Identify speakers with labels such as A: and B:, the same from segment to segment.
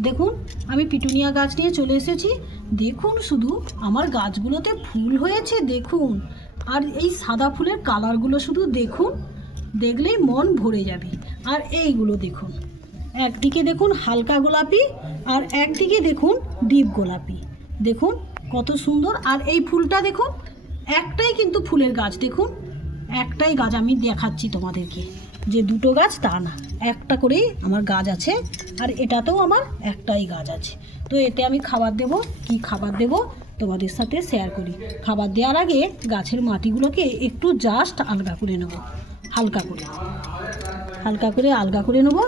A: দেখুন, আমি পিটুনিয়া গাছ নিয়ে চলে এসেছি। দেখুন শুধু, আমার গাছগুলোতে ফুল হয়েছে, দেখুন। আর এই সাদা ফুলের কালারগুলো শুধু দেখুন, দেখলেই মন ভরে যাবে। আর এইগুলো দেখুন, একদিকে দেখুন হালকা গোলাপি, আর একদিকে দেখুন ডিপ গোলাপি। দেখুন কত সুন্দর, আর এই ফুলটা দেখুন, একটাই কিন্তু ফুলের গাছ, দেখুন। একটাই গাছ আমি দেখাচ্ছি তোমাদেরকে। যে দুটো গাছ তা না, একটা করেই আমার গাছ আছে, আর এটাতেও আমার একটাই গাছ আছে। তো এতে আমি খাবার দেব, কি খাবার দেব তোমাদের সাথে শেয়ার করি। খাবার দেওয়ার আগে গাছের মাটিগুলোকে একটু জাস্ট আলগা করে নেব, হালকা করে। হালকা করে আলগা করে নেব,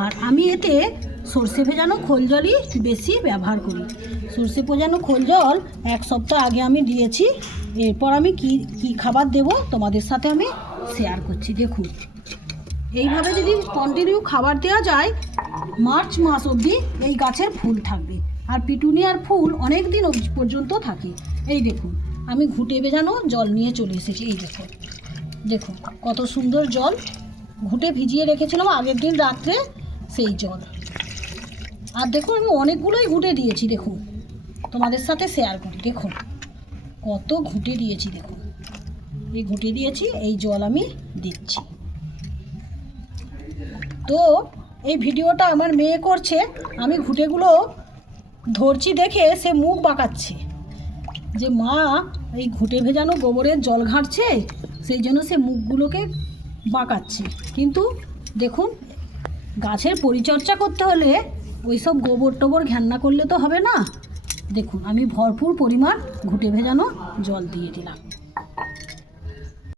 A: আর আমি এতে সর্ষে ভেজানো খোল জলই বেশি ব্যবহার করি। সর্ষে ভেজানো খোল জল এক সপ্তাহ আগে আমি দিয়েছি এরপর আমি কি কি খাবার দেব তোমাদের সাথে আমি শেয়ার করছি, দেখুন। এইভাবে যদি কন্টিনিউ খাবার দেওয়া যায়, মার্চ মাস অবধি এই গাছের ফুল থাকবে। আর পিটুনিয়ার ফুল অনেক দিন পর্যন্ত থাকে। এই দেখুন, আমি ঘুটে ভেজানো জল নিয়ে চলে এসেছি, এই দেখুন। দেখুন, কত সুন্দর জল। ঘুটে ভিজিয়ে রেখেছিলাম আগের দিন রাত্রে সেই জল। আর দেখুন, আমি অনেকগুলোই ঘুটে দিয়েছি, দেখুন। তোমাদের সাথে শেয়ার করি, দেখুন। কত ঘুটে দিয়েছি দেখুন। এই ঘুটে দিয়েছি, এই জল আমি দিচ্ছি। তো এই ভিডিওটা আমার মেয়ে করছে, আমি ঘুটেগুলো ধরছি দেখে সে মুখ বাঁকাচ্ছে। যে মা, এই ঘুটে ভেজানো গোবরের জল ঘাঁটছে, সেই জন্য সে মুখগুলোকে বাঁকাচ্ছে। কিন্তু দেখুন, গাছের পরিচর্যা করতে হলে ওই সব গোবর টোবর ঘ্যান্না করলে তো হবে না। দেখুন আমি ভরপুর পরিমাণ ঘুটে ভেজানো জল দিয়ে দিলাম।